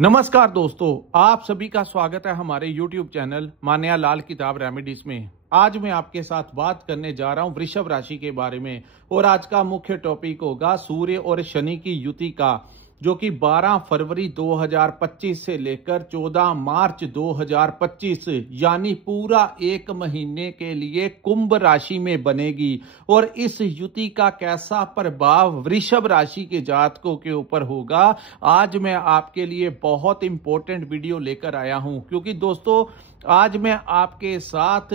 नमस्कार दोस्तों, आप सभी का स्वागत है हमारे YouTube चैनल मान्या लाल किताब रेमेडीज में। आज मैं आपके साथ बात करने जा रहा हूं वृषभ राशि के बारे में और आज का मुख्य टॉपिक होगा सूर्य और शनि की युति का, जो कि 12 फरवरी 2025 से लेकर 14 मार्च 2025 यानी पूरा एक महीने के लिए कुंभ राशि में बनेगी। और इस युति का कैसा प्रभाव वृषभ राशि के जातकों के ऊपर होगा, आज मैं आपके लिए बहुत इंपॉर्टेंट वीडियो लेकर आया हूं। क्योंकि दोस्तों, आज मैं आपके साथ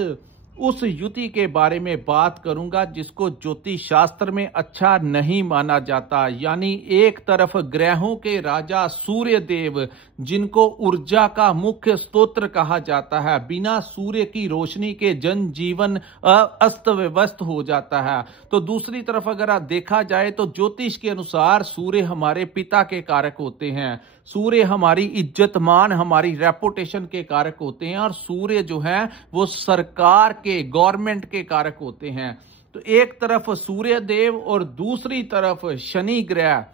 उस युति के बारे में बात करूंगा जिसको ज्योतिष शास्त्र में अच्छा नहीं माना जाता। यानी एक तरफ ग्रहों के राजा सूर्य देव, जिनको ऊर्जा का मुख्य स्तोत्र कहा जाता है, बिना सूर्य की रोशनी के जनजीवन अस्त व्यस्त हो जाता है। तो दूसरी तरफ अगर आप देखा जाए तो ज्योतिष के अनुसार सूर्य हमारे पिता के कारक होते हैं, सूर्य हमारी इज्जत मान, हमारी रेपुटेशन के कारक होते हैं, और सूर्य जो है वो सरकार के, गवर्नमेंट के कारक होते हैं। तो एक तरफ सूर्य देव और दूसरी तरफ शनि ग्रह,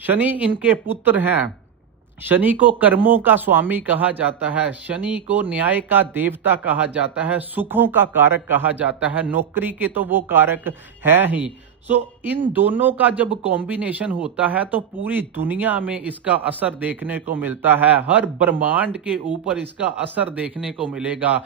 शनि इनके पुत्र हैं। शनि को कर्मों का स्वामी कहा जाता है, शनि को न्याय का देवता कहा जाता है, सुखों का कारक कहा जाता है, नौकरी के तो वो कारक है ही। इन दोनों का जब कॉम्बिनेशन होता है तो पूरी दुनिया में इसका असर देखने को मिलता है, हर ब्रह्मांड के ऊपर इसका असर देखने को मिलेगा।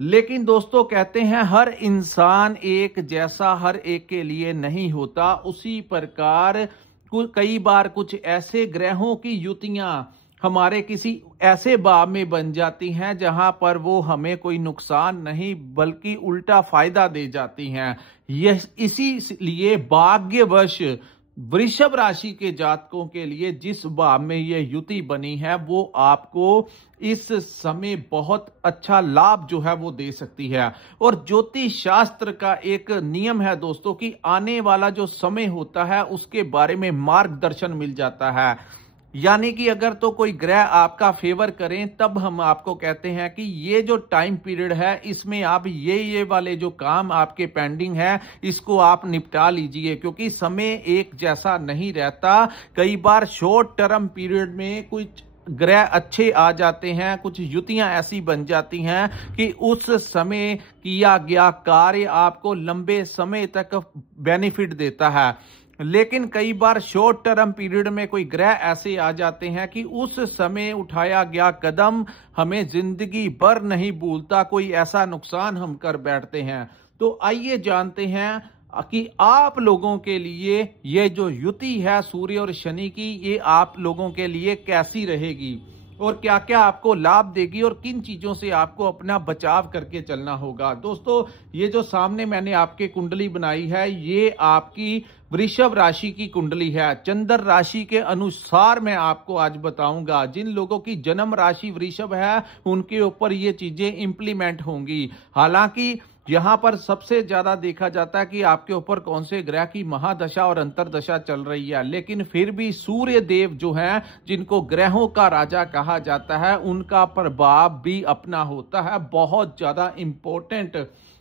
लेकिन दोस्तों, कहते हैं हर इंसान एक जैसा हर एक के लिए नहीं होता। उसी प्रकार कई बार कुछ ऐसे ग्रहों की युतियां हमारे किसी ऐसे भाव में बन जाती हैं जहां पर वो हमें कोई नुकसान नहीं बल्कि उल्टा फायदा दे जाती हैं। यह इसीलिए भाग्यवश वृषभ राशि के जातकों के लिए जिस भाव में यह युति बनी है वो आपको इस समय बहुत अच्छा लाभ जो है वो दे सकती है। और ज्योतिष शास्त्र का एक नियम है दोस्तों कि आने वाला जो समय होता है उसके बारे में मार्गदर्शन मिल जाता है। यानी कि अगर तो कोई ग्रह आपका फेवर करें तब हम आपको कहते हैं कि ये जो टाइम पीरियड है इसमें आप ये वाले जो काम आपके पेंडिंग है इसको आप निपटा लीजिए, क्योंकि समय एक जैसा नहीं रहता। कई बार शॉर्ट टर्म पीरियड में कुछ ग्रह अच्छे आ जाते हैं, कुछ युतियां ऐसी बन जाती हैं कि उस समय किया गया कार्य आपको लंबे समय तक बेनिफिट देता है। लेकिन कई बार शॉर्ट टर्म पीरियड में कोई ग्रह ऐसे आ जाते हैं कि उस समय उठाया गया कदम हमें जिंदगी भर नहीं भूलता, कोई ऐसा नुकसान हम कर बैठते हैं। तो आइए जानते हैं कि आप लोगों के लिए ये जो युति है सूर्य और शनि की, ये आप लोगों के लिए कैसी रहेगी और क्या क्या आपको लाभ देगी और किन चीजों से आपको अपना बचाव करके चलना होगा। दोस्तों, ये जो सामने मैंने आपके कुंडली बनाई है ये आपकी वृषभ राशि की कुंडली है। चंद्र राशि के अनुसार मैं आपको आज बताऊंगा। जिन लोगों की जन्म राशि वृषभ है उनके ऊपर ये चीजें इंप्लीमेंट होंगी। हालांकि यहां पर सबसे ज्यादा देखा जाता है कि आपके ऊपर कौन से ग्रह की महादशा और अंतरदशा चल रही है, लेकिन फिर भी सूर्य देव जो हैं, जिनको ग्रहों का राजा कहा जाता है, उनका प्रभाव भी अपना होता है। बहुत ज्यादा इंपॉर्टेंट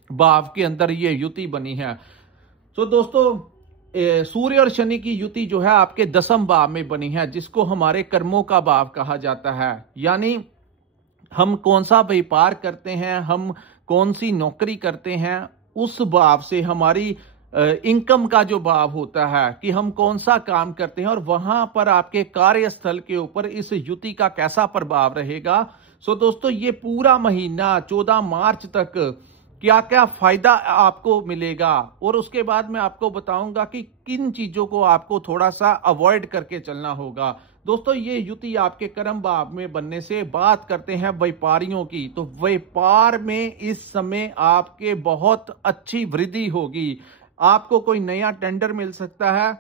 भाव के अंदर ये युति बनी है। तो दोस्तों, सूर्य और शनि की युति जो है आपके 10वें भाव में बनी है, जिसको हमारे कर्मों का भाव कहा जाता है। यानी हम कौन सा व्यापार करते हैं, हम कौन सी नौकरी करते हैं, उस भाव से हमारी इनकम का जो भाव होता है कि हम कौन सा काम करते हैं और वहां पर आपके कार्यस्थल के ऊपर इस युति का कैसा प्रभाव रहेगा। दोस्तों, ये पूरा महीना 14 मार्च तक क्या क्या फायदा आपको मिलेगा और उसके बाद मैं आपको बताऊंगा कि किन चीजों को आपको थोड़ा सा अवॉइड करके चलना होगा। दोस्तों, ये युति आपके कर्म भाव में बनने से बात करते हैं व्यापारियों की, तो व्यापार में इस समय आपके बहुत अच्छी वृद्धि होगी। आपको कोई नया टेंडर मिल सकता है,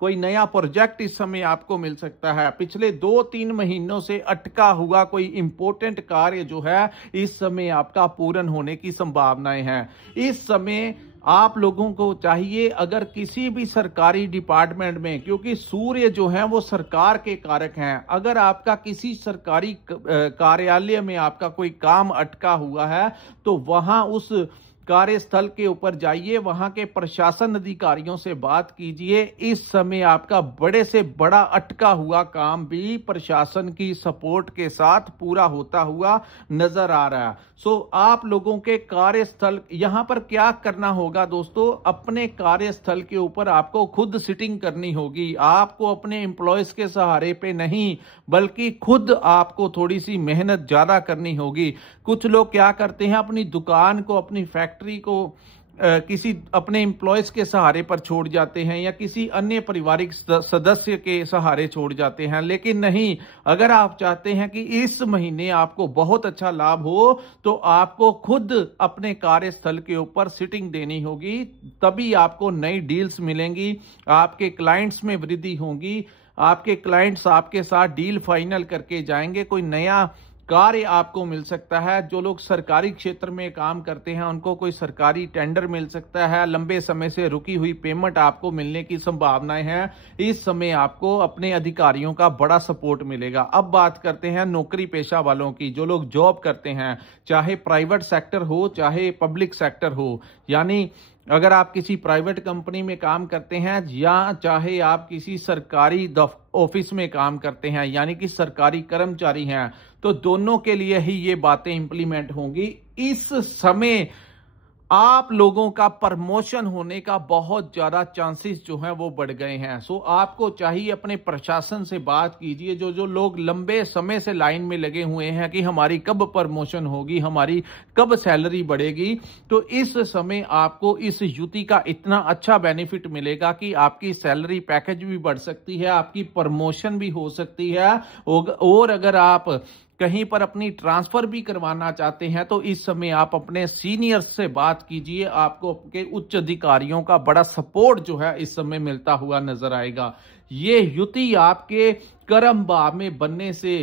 कोई नया प्रोजेक्ट इस समय आपको मिल सकता है। पिछले 2-3 महीनों से अटका हुआ कोई इंपॉर्टेंट कार्य जो है इस समय आपका पूर्ण होने की संभावनाएं हैं। इस समय आप लोगों को चाहिए, अगर किसी भी सरकारी डिपार्टमेंट में, क्योंकि सूर्य जो है वो सरकार के कारक हैं, अगर आपका किसी सरकारी कार्यालय में आपका कोई काम अटका हुआ है तो वहां उस कार्यस्थल के ऊपर जाइए, वहां के प्रशासन अधिकारियों से बात कीजिए। इस समय आपका बड़े से बड़ा अटका हुआ काम भी प्रशासन की सपोर्ट के साथ पूरा होता हुआ नजर आ रहा है। आप लोगों के कार्यस्थल, यहां पर क्या करना होगा दोस्तों, अपने कार्यस्थल के ऊपर आपको खुद सिटिंग करनी होगी। आपको अपने एम्प्लॉयज के सहारे पे नहीं, बल्कि खुद आपको थोड़ी सी मेहनत ज्यादा करनी होगी। कुछ लोग क्या करते हैं, अपनी दुकान को, अपनी फैक्ट्री को किसी अपने एम्प्लॉयज के सहारे पर छोड़ जाते हैं या किसी अन्य पारिवारिक सदस्य के सहारे छोड़ जाते हैं। लेकिन नहीं, अगर आप चाहते हैं कि इस महीने आपको बहुत अच्छा लाभ हो, तो आपको खुद अपने कार्यस्थल के ऊपर सिटिंग देनी होगी, तभी आपको नई डील्स मिलेंगी, आपके क्लाइंट्स में वृद्धि होगी, आपके क्लाइंट्स आपके साथ डील फाइनल करके जाएंगे, कोई नया कार्य आपको मिल सकता है। जो लोग सरकारी क्षेत्र में काम करते हैं उनको कोई सरकारी टेंडर मिल सकता है, लंबे समय से रुकी हुई पेमेंट आपको मिलने की संभावनाएं हैं। इस समय आपको अपने अधिकारियों का बड़ा सपोर्ट मिलेगा। अब बात करते हैं नौकरी पेशा वालों की, जो लोग जॉब करते हैं, चाहे प्राइवेट सेक्टर हो चाहे पब्लिक सेक्टर हो, यानी अगर आप किसी प्राइवेट कंपनी में काम करते हैं या चाहे आप किसी सरकारी ऑफिस में काम करते हैं, यानी कि सरकारी कर्मचारी हैं, तो दोनों के लिए ही ये बातें इंप्लीमेंट होंगी। इस समय आप लोगों का प्रमोशन होने का बहुत ज्यादा चांसेस जो हैं वो बढ़ गए हैं। आपको चाहिए अपने प्रशासन से बात कीजिए, जो लोग लंबे समय से लाइन में लगे हुए हैं कि हमारी कब प्रमोशन होगी, हमारी कब सैलरी बढ़ेगी। तो इस समय आपको इस युति का इतना अच्छा बेनिफिट मिलेगा कि आपकी सैलरी पैकेज भी बढ़ सकती है, आपकी प्रमोशन भी हो सकती है। और अगर आप कहीं पर अपनी ट्रांसफर भी करवाना चाहते हैं तो इस समय आप अपने सीनियर्स से बात कीजिए, आपको आपके उच्च अधिकारियों का बड़ा सपोर्ट जो है इस समय मिलता हुआ नजर आएगा। ये युति आपके कर्म भाव में बनने से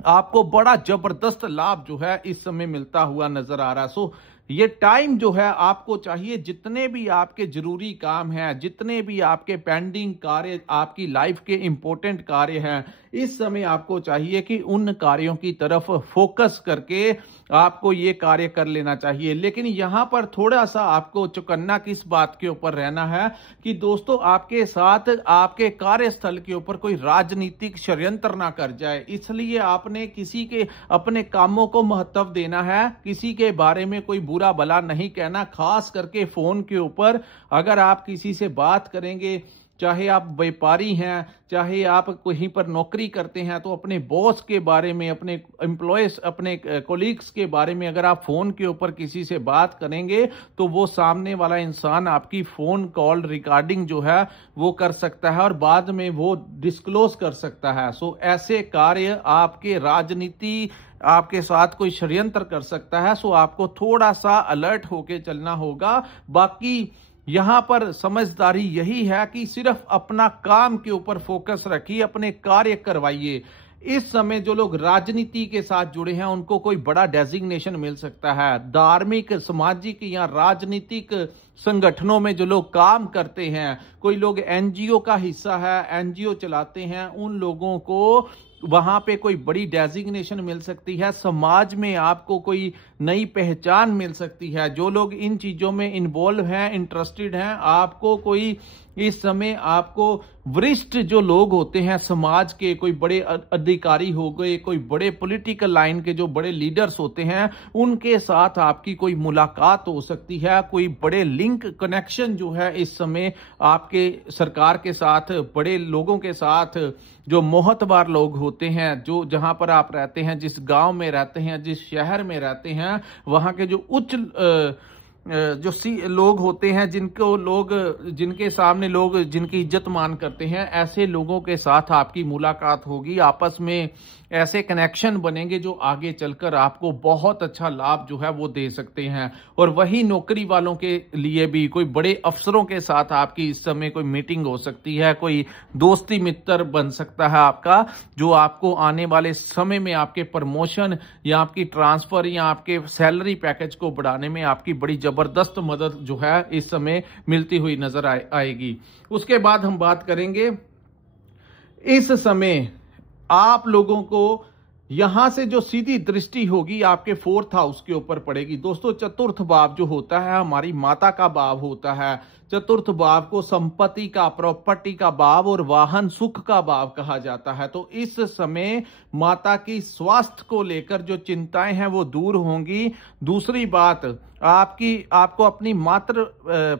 आपको बड़ा जबरदस्त लाभ जो है इस समय मिलता हुआ नजर आ रहा है। ये टाइम जो है आपको चाहिए, जितने भी आपके जरूरी काम हैं, जितने भी आपके पेंडिंग कार्य, आपकी लाइफ के इंपॉर्टेंट कार्य हैं, इस समय आपको चाहिए कि उन कार्यों की तरफ फोकस करके आपको ये कार्य कर लेना चाहिए। लेकिन यहां पर थोड़ा सा आपको चौकन्ना किस बात के ऊपर रहना है कि दोस्तों आपके साथ आपके कार्यस्थल के ऊपर कोई राजनीतिक षड्यंत्र ना कर जाए। इसलिए आपने किसी के अपने कामों को महत्व देना है, किसी के बारे में कोई बुरा भला नहीं कहना, खास करके फोन के ऊपर। अगर आप किसी से बात करेंगे, चाहे आप व्यापारी हैं, चाहे आप कहीं पर नौकरी करते हैं, तो अपने बॉस के बारे में, अपने एम्प्लॉयज, अपने कोलीग्स के बारे में अगर आप फोन के ऊपर किसी से बात करेंगे तो वो सामने वाला इंसान आपकी फोन कॉल रिकॉर्डिंग जो है वो कर सकता है और बाद में वो डिस्क्लोज कर सकता है। ऐसे कार्य आपके राजनीति आपके साथ कोई षड्यंत्र कर सकता है। आपको थोड़ा सा अलर्ट होके चलना होगा। बाकी यहां पर समझदारी यही है कि सिर्फ अपना काम के ऊपर फोकस रखिए, अपने कार्य करवाइए। इस समय जो लोग राजनीति के साथ जुड़े हैं उनको कोई बड़ा डेजिग्नेशन मिल सकता है। धार्मिक, सामाजिक या राजनीतिक संगठनों में जो लोग काम करते हैं, कोई लोग एनजीओ का हिस्सा है, एनजीओ चलाते हैं, उन लोगों को वहां पे कोई बड़ी डेजिग्नेशन मिल सकती है। समाज में आपको कोई नई पहचान मिल सकती है। जो लोग इन चीजों में इन्वॉल्व हैं, इंटरेस्टेड हैं, आपको कोई इस समय आपको वरिष्ठ जो लोग होते हैं समाज के, कोई बड़े अधिकारी हो गए, कोई बड़े पॉलिटिकल लाइन के जो बड़े लीडर्स होते हैं, उनके साथ आपकी कोई मुलाकात हो सकती है। कोई बड़े लिंक कनेक्शन जो है इस समय आपके सरकार के साथ, बड़े लोगों के साथ, जो मोहतबार लोग होते हैं, जो जहां पर आप रहते हैं, जिस गांव में रहते हैं, जिस शहर में रहते हैं, वहां के जो उच्च लोग होते हैं, जिनके सामने लोग जिनकी इज्जत मान करते हैं, ऐसे लोगों के साथ आपकी मुलाकात होगी। आपस में ऐसे कनेक्शन बनेंगे जो आगे चलकर आपको बहुत अच्छा लाभ जो है वो दे सकते हैं। और वही नौकरी वालों के लिए भी कोई बड़े अफसरों के साथ आपकी इस समय कोई मीटिंग हो सकती है, कोई दोस्ती मित्र बन सकता है आपका, जो आपको आने वाले समय में आपके प्रमोशन या आपकी ट्रांसफर या आपके सैलरी पैकेज को बढ़ाने में आपकी बड़ी जबरदस्त मदद जो है इस समय मिलती हुई नजर आएगी। उसके बाद हम बात करेंगे, इस समय आप लोगों को यहां से जो सीधी दृष्टि होगी आपके 4th हाउस के ऊपर पड़ेगी। दोस्तों, चतुर्थ भाव जो होता है हमारी माता का भाव होता है। चतुर्थ भाव को संपत्ति का, प्रॉपर्टी का भाव और वाहन सुख का भाव कहा जाता है। तो इस समय माता की स्वास्थ्य को लेकर जो चिंताएं हैं वो दूर होंगी। दूसरी बात, आपको अपनी मातृ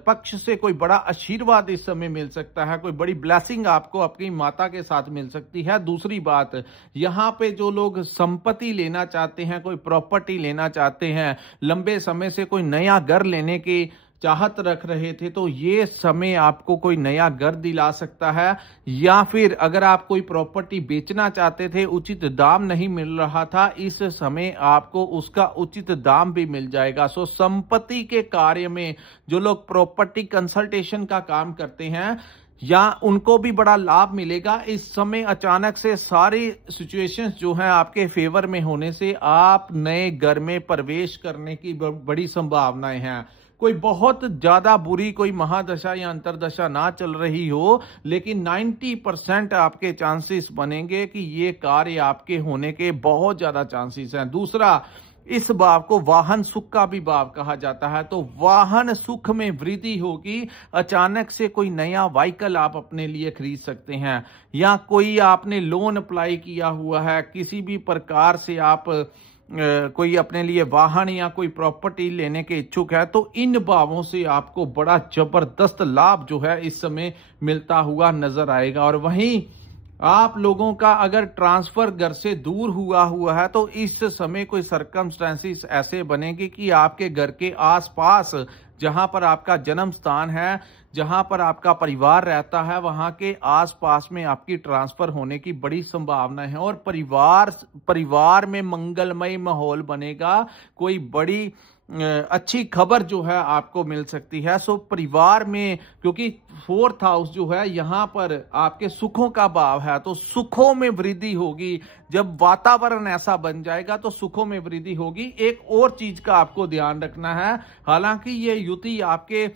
पक्ष से कोई बड़ा आशीर्वाद इस समय मिल सकता है, कोई बड़ी ब्लेसिंग आपको अपनी माता के साथ मिल सकती है। दूसरी बात, यहाँ पे जो लोग संपत्ति लेना चाहते हैं, कोई प्रॉपर्टी लेना चाहते हैं, लंबे समय से कोई नया घर लेने की चाहत रख रहे थे, तो ये समय आपको कोई नया घर दिला सकता है। या फिर अगर आप कोई प्रॉपर्टी बेचना चाहते थे, उचित दाम नहीं मिल रहा था, इस समय आपको उसका उचित दाम भी मिल जाएगा। सो संपत्ति के कार्य में जो लोग प्रॉपर्टी कंसल्टेशन का काम करते हैं या उनको भी बड़ा लाभ मिलेगा। इस समय अचानक से सारी सिचुएशंस जो हैं आपके फेवर में होने से आप नए घर में प्रवेश करने की बड़ी संभावनाएं हैं। कोई बहुत ज्यादा बुरी कोई महादशा या अंतरदशा ना चल रही हो, लेकिन 90% आपके चांसेस बनेंगे कि ये कार्य आपके होने के बहुत ज्यादा चांसेस हैं। दूसरा, इस भाव को वाहन सुख का भी भाव कहा जाता है। तो वाहन सुख में वृद्धि होगी। अचानक से कोई नया व्हीकल आप अपने लिए खरीद सकते हैं, या कोई आपने लोन अप्लाई किया हुआ है, किसी भी प्रकार से आप कोई अपने लिए वाहन या कोई प्रॉपर्टी लेने के इच्छुक है, तो इन भावों से आपको बड़ा जबरदस्त लाभ जो है इस समय मिलता हुआ नजर आएगा। और वहीं आप लोगों का अगर ट्रांसफर घर से दूर हुआ है, तो इस समय कोई सर्कमस्टेंसेस ऐसे बनेंगे कि आपके घर के आसपास जहां पर आपका जन्म स्थान है, जहां पर आपका परिवार रहता है, वहां के आसपास में आपकी ट्रांसफर होने की बड़ी संभावना है। और परिवार में मंगलमय माहौल बनेगा। कोई बड़ी अच्छी खबर जो है आपको मिल सकती है। सो परिवार में, क्योंकि 4th हाउस जो है यहाँ पर आपके सुखों का भाव है, तो सुखों में वृद्धि होगी। जब वातावरण ऐसा बन जाएगा तो सुखों में वृद्धि होगी। एक और चीज का आपको ध्यान रखना है, हालांकि ये युति आपके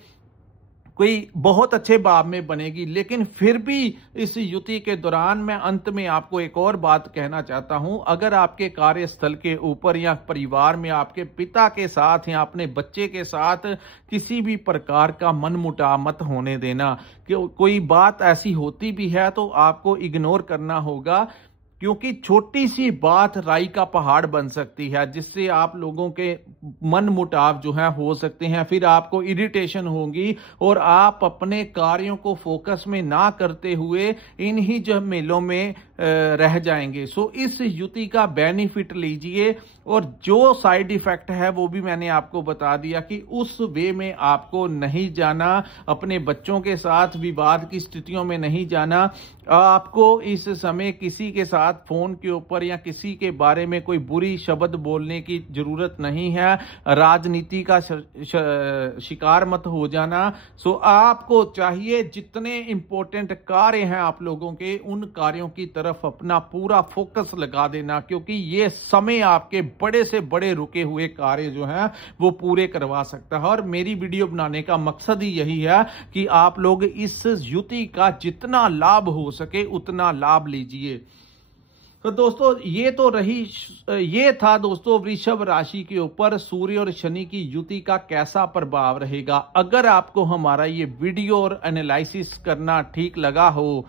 कोई बहुत अच्छे भाव में बनेगी, लेकिन फिर भी इस युति के दौरान मैं अंत में आपको एक और बात कहना चाहता हूं। अगर आपके कार्यस्थल के ऊपर या परिवार में आपके पिता के साथ या अपने बच्चे के साथ किसी भी प्रकार का मनमुटाव मत होने देना। कि कोई बात ऐसी होती भी है तो आपको इग्नोर करना होगा, क्योंकि छोटी सी बात राई का पहाड़ बन सकती है, जिससे आप लोगों के मन मुटाव जो है हो सकते हैं। फिर आपको इरिटेशन होगी और आप अपने कार्यों को फोकस में ना करते हुए इन्हीं झमेलों में रह जाएंगे। सो इस युति का बेनिफिट लीजिए, और जो साइड इफेक्ट है वो भी मैंने आपको बता दिया कि उस वे में आपको नहीं जाना, अपने बच्चों के साथ विवाद की स्थितियों में नहीं जाना। आपको इस समय किसी के साथ फोन के ऊपर या किसी के बारे में कोई बुरी शब्द बोलने की जरूरत नहीं है। राजनीति का शिकार मत हो जाना। सो आपको चाहिए जितने इंपॉर्टेंट कार्य हैं आप लोगों के, उन कार्यों की तरफ अपना पूरा फोकस लगा देना, क्योंकि ये समय आपके बड़े से बड़े रुके हुए कार्य जो हैं वो पूरे करवा सकता है। और मेरी वीडियो बनाने का मकसद ही यही है कि आप लोग इस युति का जितना लाभ हो सके उतना लाभ लीजिए। तो दोस्तों, ये था दोस्तों वृषभ राशि के ऊपर सूर्य और शनि की युति का कैसा प्रभाव रहेगा। अगर आपको हमारा ये वीडियो और एनालिसिस करना ठीक लगा हो,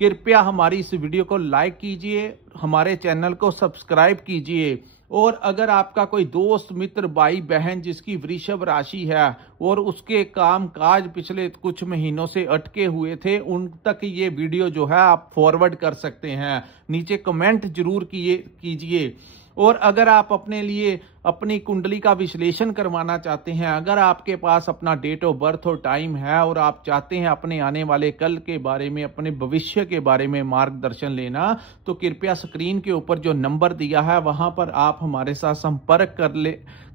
कृपया हमारी इस वीडियो को लाइक कीजिए, हमारे चैनल को सब्सक्राइब कीजिए। और अगर आपका कोई दोस्त, मित्र, भाई, बहन जिसकी वृषभ राशि है और उसके काम काज पिछले कुछ महीनों से अटके हुए थे, उन तक ये वीडियो जो है आप फॉरवर्ड कर सकते हैं। नीचे कमेंट जरूर कीजिए। और अगर आप अपने लिए अपनी कुंडली का विश्लेषण करवाना चाहते हैं, अगर आपके पास अपना डेट ऑफ बर्थ और टाइम है और आप चाहते हैं अपने आने वाले कल के बारे में, अपने भविष्य के बारे में मार्गदर्शन लेना, तो कृपया स्क्रीन के ऊपर जो नंबर दिया है वहां पर आप हमारे साथ संपर्क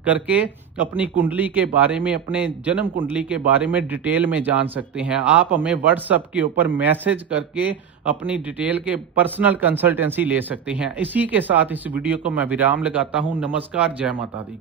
करके अपनी कुंडली के बारे में, अपने जन्म कुंडली के बारे में डिटेल में जान सकते हैं। आप हमें व्हाट्सएप के ऊपर मैसेज करके अपनी डिटेल के पर्सनल कंसल्टेंसी ले सकते हैं। इसी के साथ इस वीडियो को मैं विराम लगाता हूं। नमस्कार, जय माता दी।